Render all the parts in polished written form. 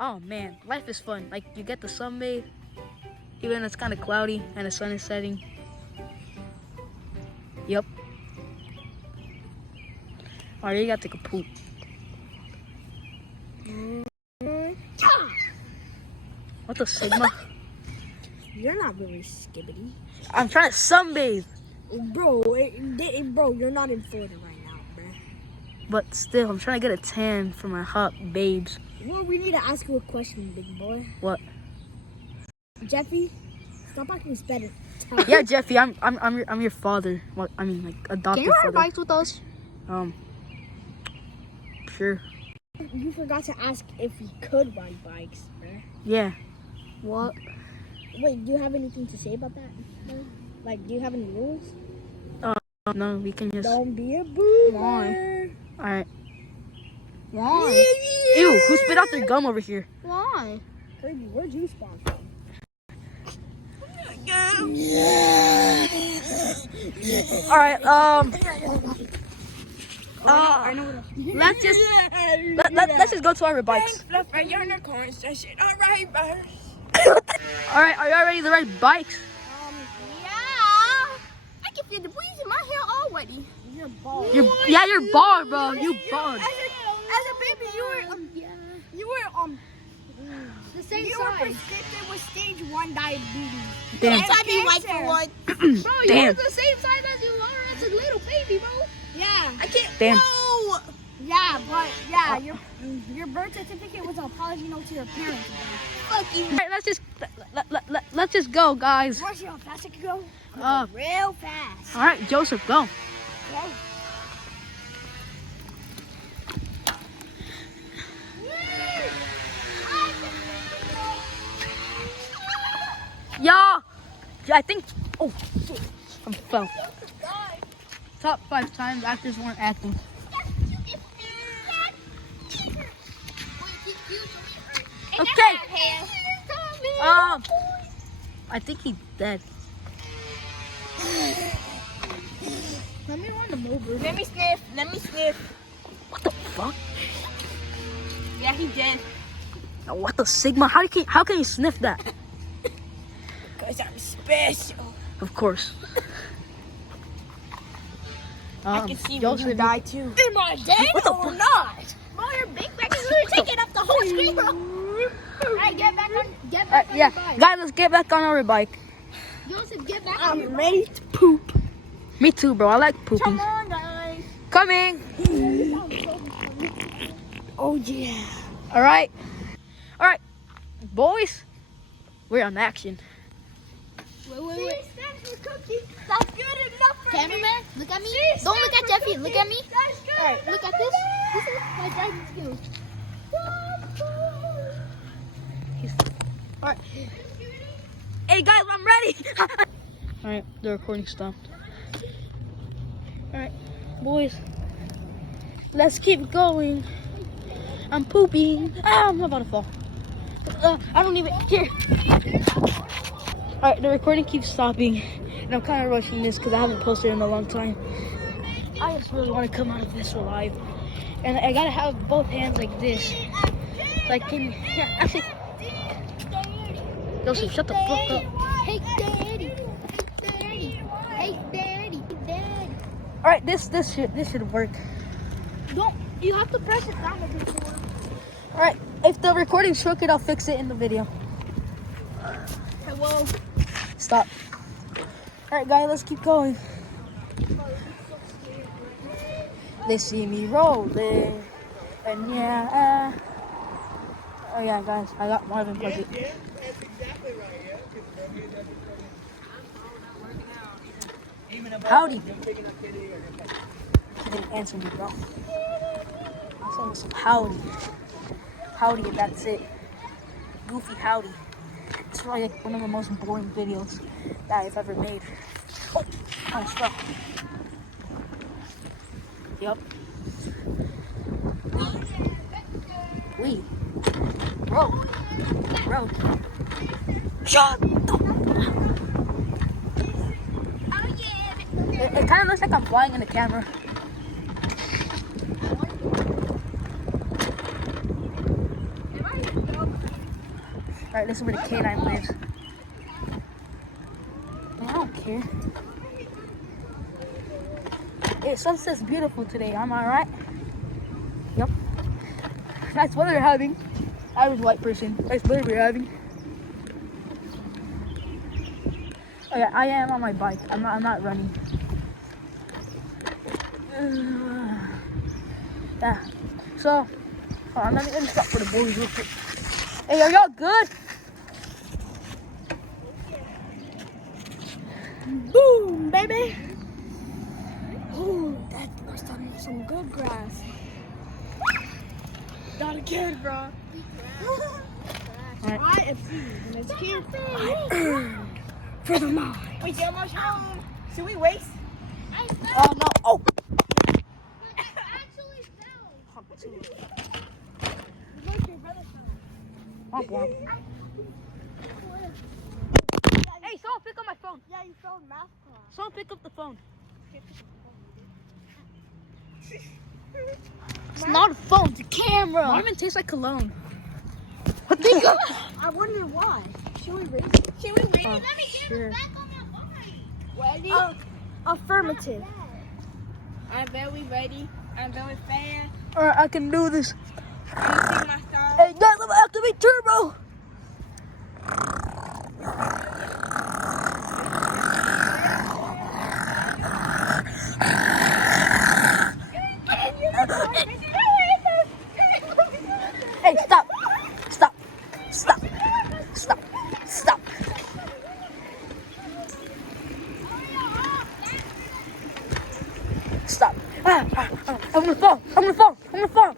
Oh man, life is fun. Like you get the sunbathe, even when it's kind of cloudy and the sun is setting. Yep. Alright, you gotta take a poop. What the Sigma? You're not really skibbity. I'm trying to sunbathe. Bro, bro, you're not in Florida right now, bruh. But still, I'm trying to get a tan for my hot babes. Well, we need to ask you a question, big boy. What? Jeffy, stop acting better. Yeah, Jeffy, I'm your father. What? I mean, like adopted Can you father. ride bikes with us? Sure. You forgot to ask if we could ride bikes, bruh. Yeah. What? Wait, do you have anything to say about that? Like, do you have any rules? No, we can just. Don't be a boomer. Why? All right. Why? Ew! Who spit out their gum over here? Why? Kirby, where'd you spawn from? All right. I know what Let's just go to our bikes. unicorns. That shit. All right, bye. All right. Are y'all ready to ride bikes? Yeah. I can feel the breeze in my hair already. You're bald. You're bald, bro. You bald. As a baby, you were The same you were prescripted with stage 1 diabetes. Damn. I'd be like for one. Bro, you Damn. were the same size as you are as a little baby, bro. Yeah. I can't. Damn. No. Yeah, but yeah, your birth certificate was an apology note to your parents. Fuck you. All right, let's just go, guys. Watch how fast I can go. Uh, Real fast. All right, Joseph, go. Go. Y'all, I think. Oh, I fell. Top 5 times actors weren't acting. Okay. I think he's dead. Let me run him over. Let me sniff. Let me sniff. What the fuck? Yeah, he did. What the Sigma? How can you sniff that? Because I'm special. Of course. I can see when Joseph, you die too. Am I dead What the or fuck? not? Bro, your big back is really taking up the whole screen, bro. Alright, get back on Yeah, your bike. guys, let's get back on our bike. Joseph, get back on your I'm bike. ready to poop. Me too, bro. I like pooping. Come on, guys. Coming. Oh, yeah. All right, boys. We're on action. Wait. That's good enough for Cameraman, look at me. Don't look at Jeffy. Look at me. All right, look at this. This is my driving skills. All right. Hey guys, I'm ready. All right, the recording stopped. All right, boys. Let's keep going. I'm pooping. I'm about to fall. I don't even care. All right, the recording keeps stopping, and I'm kind of rushing this because I haven't posted in a long time. I just really want to come out of this alive, and I gotta have both hands like this, so I can. Yeah, actually, Joseph, shut the fuck up. Hey, daddy. Hey, daddy. All right, this should work. You have to press it down a bit more. All right, if the recording's crooked, I'll fix it in the video. Hello. Stop. All right, guys, let's keep going. They see me rolling, and yeah. Oh yeah, guys, I got Marvin budget. Yeah, that's exactly right. Howdy. He didn't answer me, bro. I saw some howdy. Howdy, and that's it. Goofy howdy. It's probably like one of the most boring videos that I've ever made. Oh, I fell. Yup. Wait. Bro. Shut up. It kind of looks like I'm flying in the camera. Alright, this is where the canine lives. Man, I don't care. Hey, sunset's beautiful today, am I right? Yep. Nice weather we're having. Average white person. Nice weather we're having. Oh yeah, I am on my bike. I'm not running. Yeah. So, hold on, let me stop for the boys real quick. Hey, are y'all good? Boom, baby. Ooh, that must have been some good grass. Not again, bro. Alright. I am and it's cute. I earned for the mine. Wait, see how much home? Should we waste? Oh no! Oh! Actually fell. Womp womp. Hey, someone pick up my phone. Yeah, you failed math class. Someone pick up the phone. It's not a phone, it's a camera. Marvin tastes like cologne. I wonder why. Should we raise it? Should we wait? Oh, Let me get sure. him back on my bike. Ready? Affirmative. I'm very ready. I'm very fast. Alright, I can do this. I'm my song. Hey guys, I'm gonna activate turbo. Hey, stop! Stop! Stop! Stop! Stop! Stop! I'm gonna fall! I'm gonna fall! I'm gonna fall!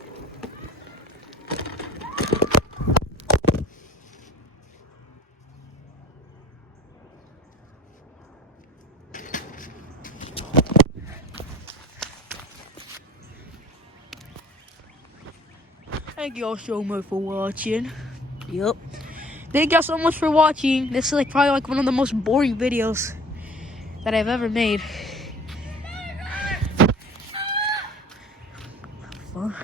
Thank y'all so much for watching. Yep. Thank y'all so much for watching. This is probably one of the most boring videos that I've ever made. Fun.